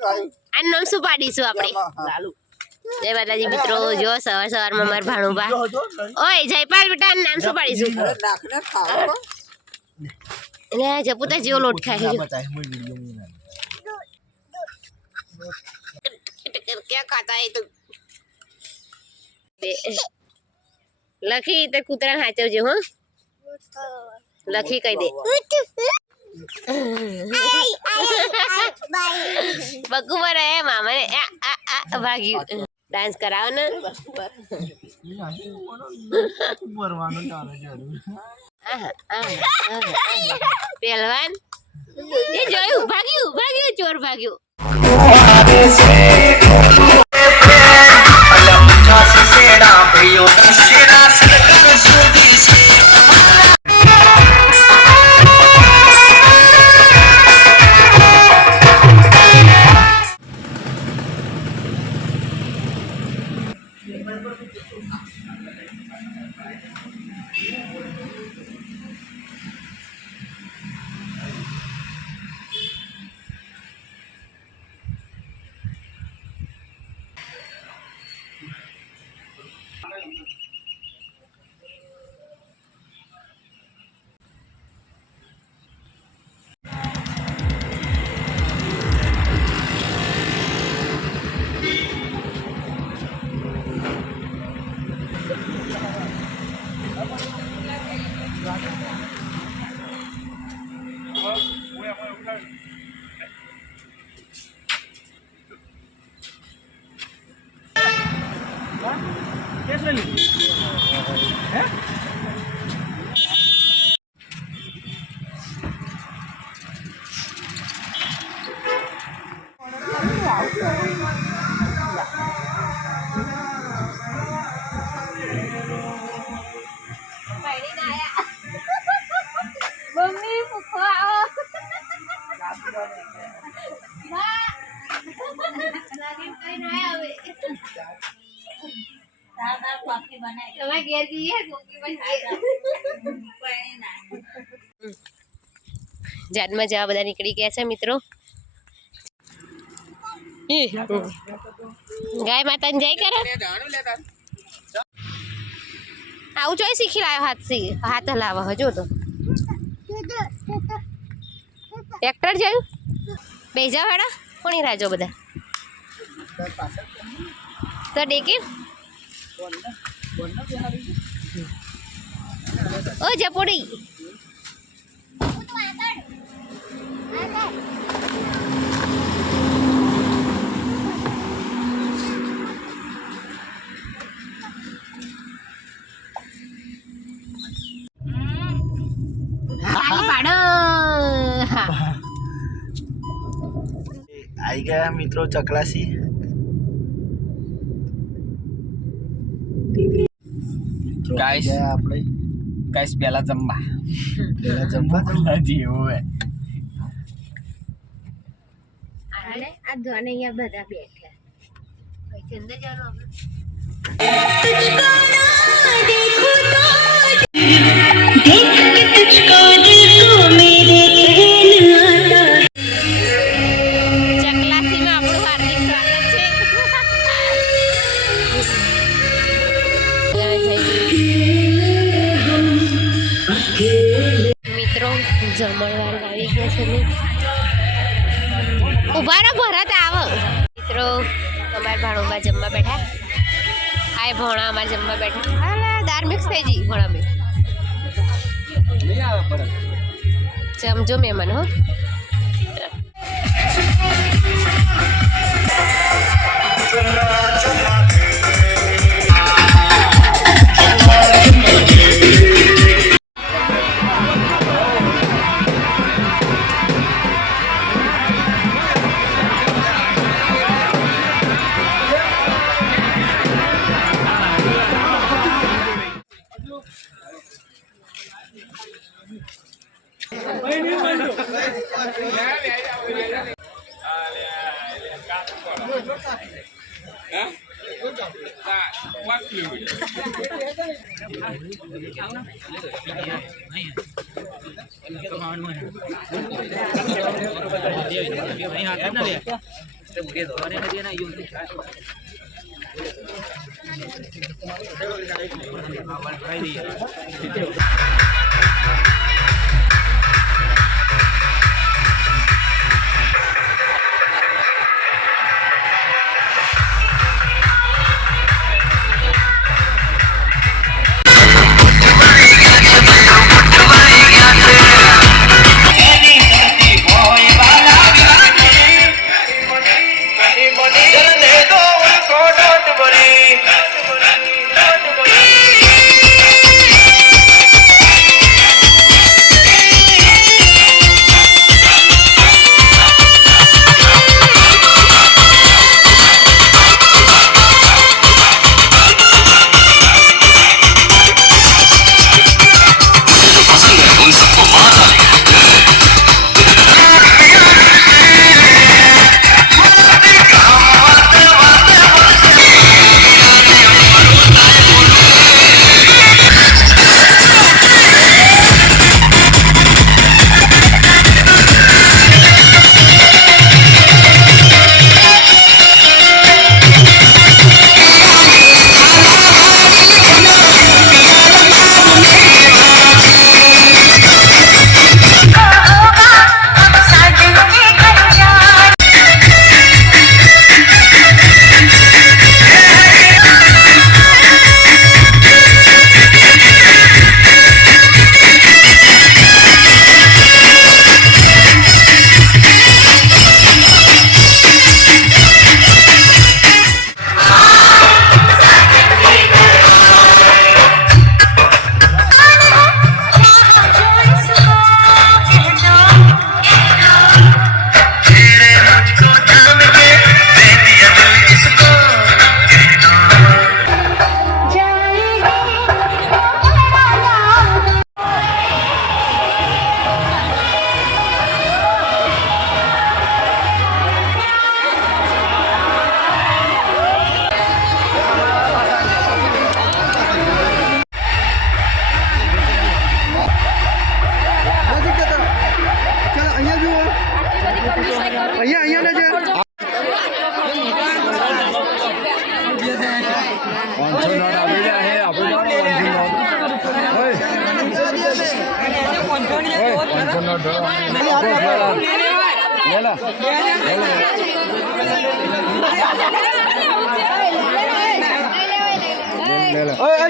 આ નામ શું પાડીશું આપણે? લાલુ. જય માતાજી મિત્રો, જો સવારમાં માર ભાણુબા. ઓય જયપાલ બેટા, નામ શું પાડીશું? એને જપુતા જેવો લોટ ખાય છે. क्या खाता है तू? लखी तो कूतरा हाचो जो हो लखी कह दे बग्गू पर है मामा ने भागी डांस कराओ ना पहलवान ये जो भाग्यू भाग्यू चोर भाग्यू જાન માં જવા બધા નીકળી ગયા છે મિત્રો. ગાય માતા જય કરો આવું જોઈ શીખી લાવ્યો હાથ હલાવો હજુ તો ટ્રેક્ટર જોયું બેજા વાળા કોની રાજો બધા તો ડેકી ઓ જપોડી आई गया मित्रों चकलासी गाइस આપણે गाइस પહેલા જમવા જેવું હે આ જોને અહીંયા બધા બેઠા પછી અંદર જવાનું જમણવાર આવી ગયા છે ઉભા રહો ભરત આવો મિત્રો અમારા ભાણોબા જમવા બેઠા આ ભોણા અમારે જમવા બેઠા હા દાળ મિક્સ થઈ ગઈ ભોણા મેં જમજો મહેમાન હો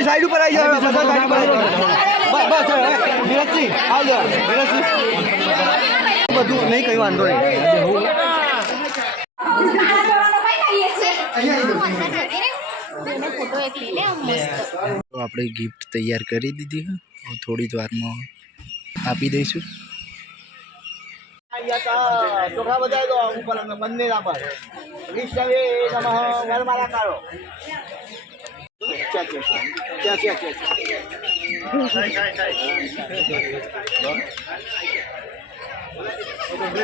સાઈડ ઉપર આવી જાવ બધા સાઈડ ઉપર બસ નીરજજી આવી જાવ નીરજજી બધું નહીં કઈ વાંધો નહીં તો આપણે ગિફ્ટ તૈયાર કરી દીધી હવે થોડી જ વારમાં આપી દઈશું ચોખા બતાવી દો ઉપર બંને પર વિષ્ણવે નમઃ વરમાલા કરો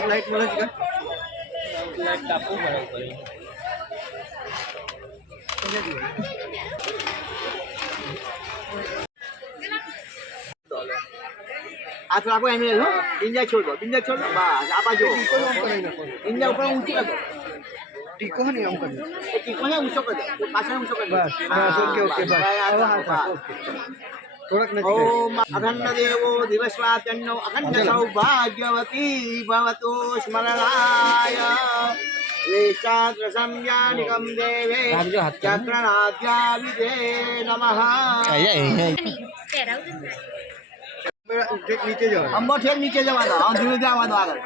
લાઈટ મળે છે લાઈટ આપવું પડે આ તો આપો એમને ઇન્ડિયા છોડો બસ આ બાજુ ઇન્ડિયા ઉપર ઊંચી કરો ટીકો ને આમ કરો ટીકો ને ઊંચો કરો પાછળ ઊંચો કરો બસ ઓકે ઓકે બસ થોડક નથી ઓમ અખંડ દેવો દિવસ્વાતન્નો અખંડ સૌભાગ્યવતી ભવતુ સ્મરણાય વેશાત્ર સંજ્ઞાનિકમ દેવે ચક્રનાદ્યા વિદે નમઃ નીચે જવા અંબો ઠેક નીચે જવાનો ધીમે ધીમે આવવાનો આગળ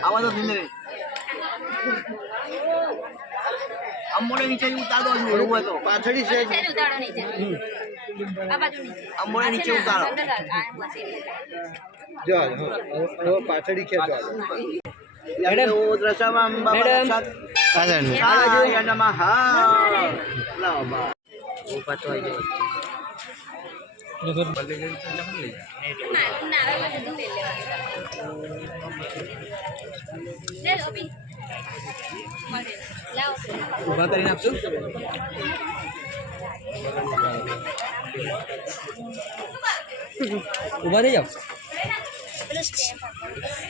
આવા તો ધીમે અંબોને નીચે ઉતાર દો એવું હોય તો પાછળી છે અંબોને નીચે ઉતારો જો પાછળી ખેંચો મેડમ દ્રશવમ મેડમ આય નમઃ લાવ બા ઉપર તો આવી ગયો ઉભા કરીને આપશું ઉભા થઈ જાઓ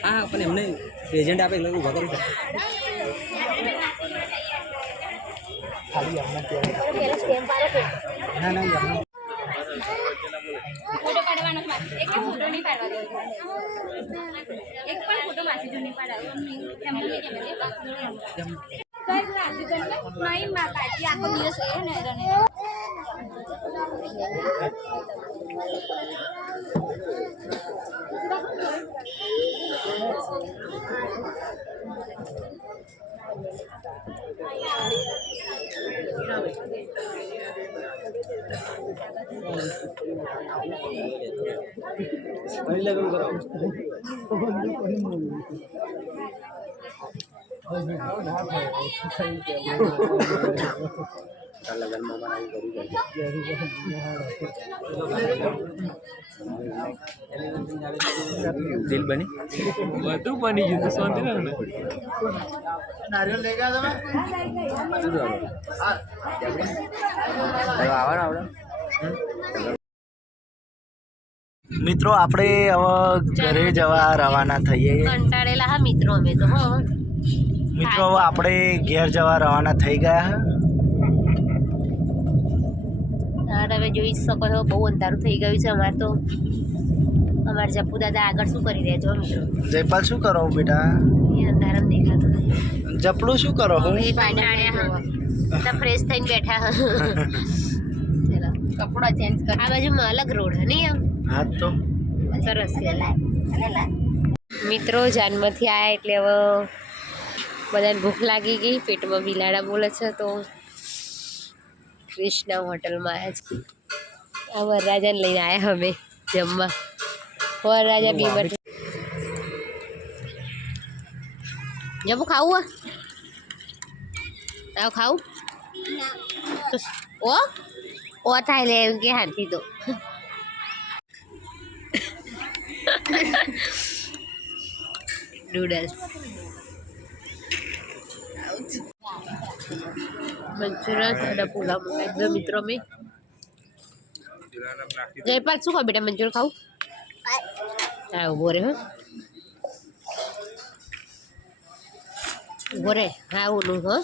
હા પણ એમને પ્રેઝન્ટ આપે એટલે ઊભા કરી ના ના એમને ફોટો પાડવાનો એક ફોટો નહીં પાડવાનો એક પણ ફોટો માસી નહીં પાડવાનો નહીં માં કાઢી આખો દિવસ એ ને દિલ બની બધું બની ગયું તો શાંતિ ને નારિયેળ લઈ ગયા તમે આવવાનું આવડે મિત્રો આપણે હવે ઘરે જવા રવાના થઈએ કંટાળેલા હા મિત્રો અમે તો હો મિત્રો હવે આપણે ઘેર જવા રવાના થઈ ગયા હા તમે જોઈ શકો છો બહુ અંધારું થઈ ગયું છે અમારે તો અમારા જપુ દાદા આગળ શું કરી રહ્યા છો મિત્રો જયપાલ શું કરો બેટા એ અંધારામાં દેખાતું નહીં જપલું શું કરો હું એ કંટાળ્યા હા ફ્રેશ થઈને બેઠા ચલો કપડા ચેન્જ કર આ બાજુમાં અલગ રોડ હે નહીં હા તો સરસ છે મિત્રો જાનમાંથી આવ્યા એટલે હવે બધાને ભૂખ લાગી ગઈ પેટમાં બિલાડા બોલે છે તો કૃષ્ણા હોટલમાં આવ્યા છે આ વરરાજાને લઈને આવ્યા અમે જમવા વરરાજા બીમાર જમવું ખાવું આવ ખાવું ઓ થાય લે એમ કે હારથી તો नूडल्स मंचूरियन અને પુલાવ મંગાવી દો મિત્રો મેં જયપાલ શું ખાવ બેટા મંચુરિયન ખાવું હા ઉભો રે હા ઉભો રે હા ઓલું હા